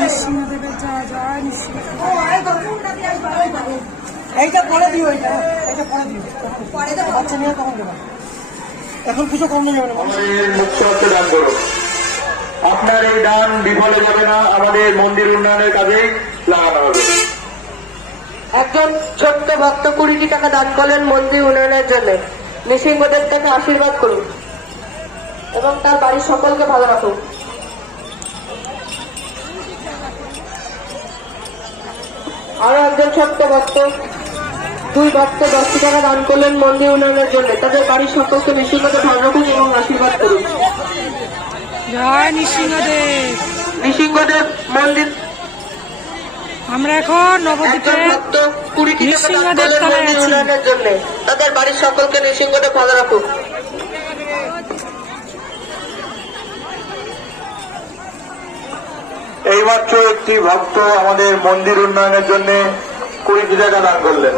নৃসিংহদেবের জয় জয় এইটা পরে দিও, এইটা পরে দিও, বাচ্চা নিয়ে তখন দেবা, এখন পুজো কম যাবে না। মুখ্য হচ্ছে দান করুন। আপনার এই দান বিফলে যাবে না, আমাদের মন্দির উন্নয়নের কাজেই লাগানো হবে। একজন ছোট্ট ভক্ত 20টি টাকা দান করলেন মন্দির উন্নয়নের জন্য। নৃসিংহদেব তাকে আশীর্বাদ করুন এবং তার বাড়ির সকলকে ভালো রাখুন। আরো একজন ছোট্ট ভক্ত 2 ভক্ত 10টি টাকা দান করলেন মন্দির উন্নয়নের জন্য। তাদের বাড়ির সকলকে নৃসিংহদেব ভালো রাখুন এবং আশীর্বাদ করুন। জয় নৃসিংহদেব। নৃসিংহদেব মন্দির আমরা এখন নবদ্বীপে নৃসিংহদেব তলায় আছি। উন্নয়নের জন্য তাদের বাড়ির সকলকে নৃসিংহদেব ভালো রাখুন। এইমাত্র একটি ভক্ত আমাদের মন্দির উন্নয়নের জন্য 20টি টাকা দান করলেন।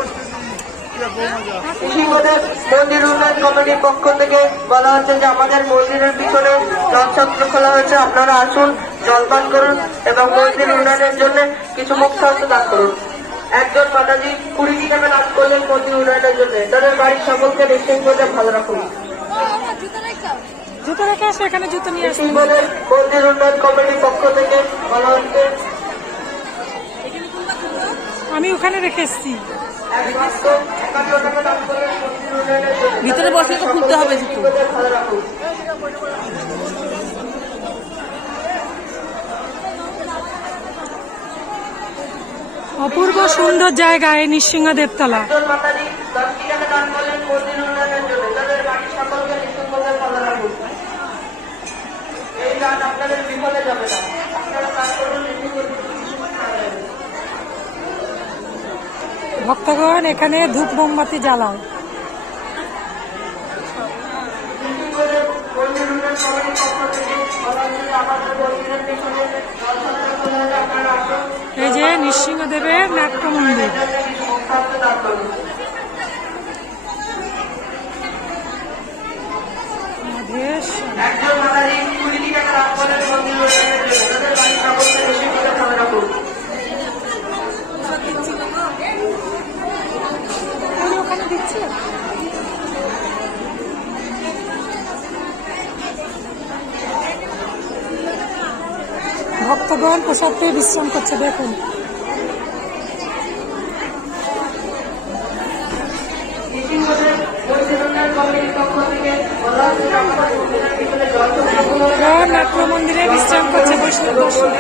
নৃসিংহদেব মন্দির উন্নয়ন কমিটির পক্ষ থেকে বলা হচ্ছে যে আমাদের মন্দিরের পিছনে জলছত্র খোলা হয়েছে, আপনারা আসুন, জলপান করুন এবং মন্দির উন্নয়নের জন্য কিছু মুক্ত দান করুন। একজন মাতাজি 20টি টাকা দান করলেন মন্দির উন্নয়নের জন্য। তাদের বাড়ির সকলকে নৃসিংহদেব ভালো রাখুন। জুতো রেখে আসো, এখানে জুতো নিয়ে আসো। নৃসিংহদেব মন্দির উন্নয়ন কমিটির পক্ষ থেকে বলা হচ্ছে আমি ওখানে রেখে এসছি। ভিতরে বসে তো খুলতে হবে জুতো। অপূর্ব সুন্দর জায়গা এই নৃসিংহদেব তলা। ভক্তগণ এখানে ধূপ মোমবাতি জ্বালায়। এই যে নৃসিংহদেবের নাট্য মন্দির। ওখানে দিচ্ছি। ভক্তগণ প্রসাদ পেয়ে বিশ্রাম করছে, দেখুন। নাট্য মন্দিরে বিশ্রাম করছে বৈষ্ণব দর্শক।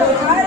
Gracias.